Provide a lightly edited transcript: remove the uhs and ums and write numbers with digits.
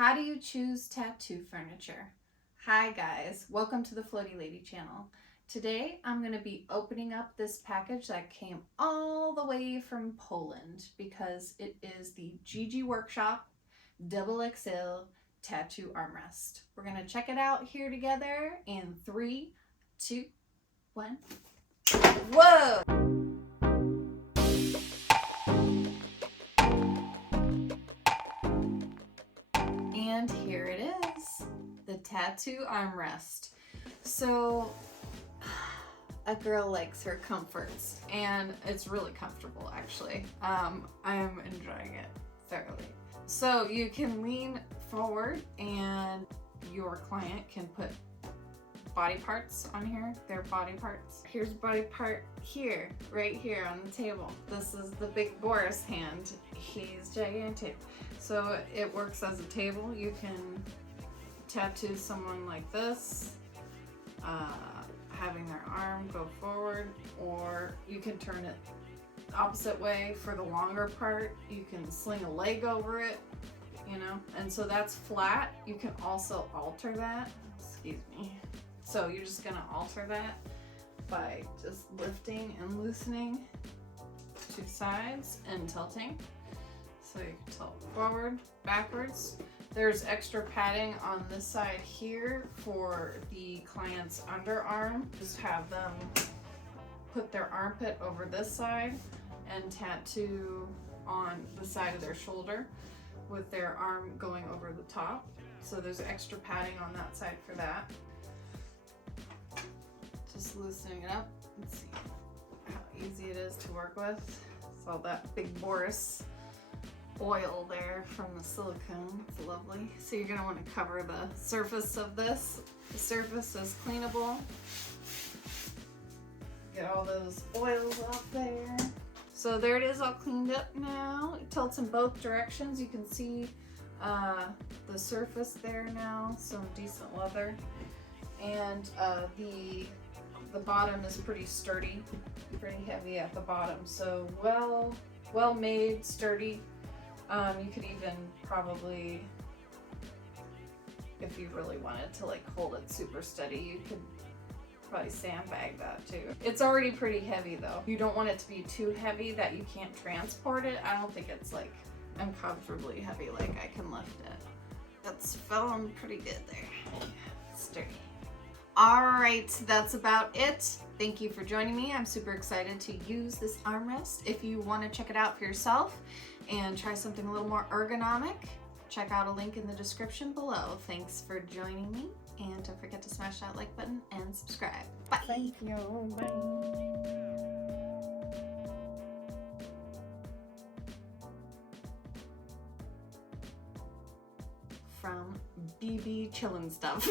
How do you choose tattoo furniture? Hi guys, welcome to the Floaty Lady channel. Today I'm going to be opening up this package that came all the way from Poland because it is the GG Workshop XXL tattoo armrest. We're going to check it out here together in 3, 2, 1. Whoa! And here it is, the tattoo armrest. So a girl likes her comforts, and it's really comfortable actually. I'm enjoying it thoroughly. So you can lean forward and your client can put body parts on here, their body parts. Here's a body part here, right here on the table. This is the big Boris hand. He's gigantic. So it works as a table. You can tattoo someone like this, having their arm go forward, or you can turn it opposite way for the longer part. You can sling a leg over it, you know, and so that's flat. You can also alter that, excuse me. So you're just gonna alter that by just lifting and loosening two sides and tilting. So you can tilt forward, backwards. There's extra padding on this side here for the client's underarm. Just have them put their armpit over this side and tattoo on the side of their shoulder with their arm going over the top. So there's extra padding on that side for that. Just loosening it up. Let's see how easy it is to work with. It's all that big Boris oil there from the silicone. It's lovely. So you're gonna want to cover the surface of this. The surface is cleanable. Get all those oils off there. So there it is, all cleaned up now. It tilts in both directions. You can see the surface there now, some decent leather. And the bottom is pretty sturdy, pretty heavy at the bottom. So well made, sturdy. You could even probably, if you really wanted to like hold it super steady, you could probably sandbag that too. It's already pretty heavy though. You don't want it to be too heavy that you can't transport it. I don't think it's like uncomfortably heavy, like I can lift it. It's feeling pretty good there. Yeah, sturdy. Alright, that's about it. Thank you for joining me. I'm super excited to use this armrest. If you want to check it out for yourself and try something a little more ergonomic, check out a link in the description below. Thanks for joining me, and don't forget to smash that like button and subscribe. Bye! Thank you. Bye. From BB Chillin' Stuff.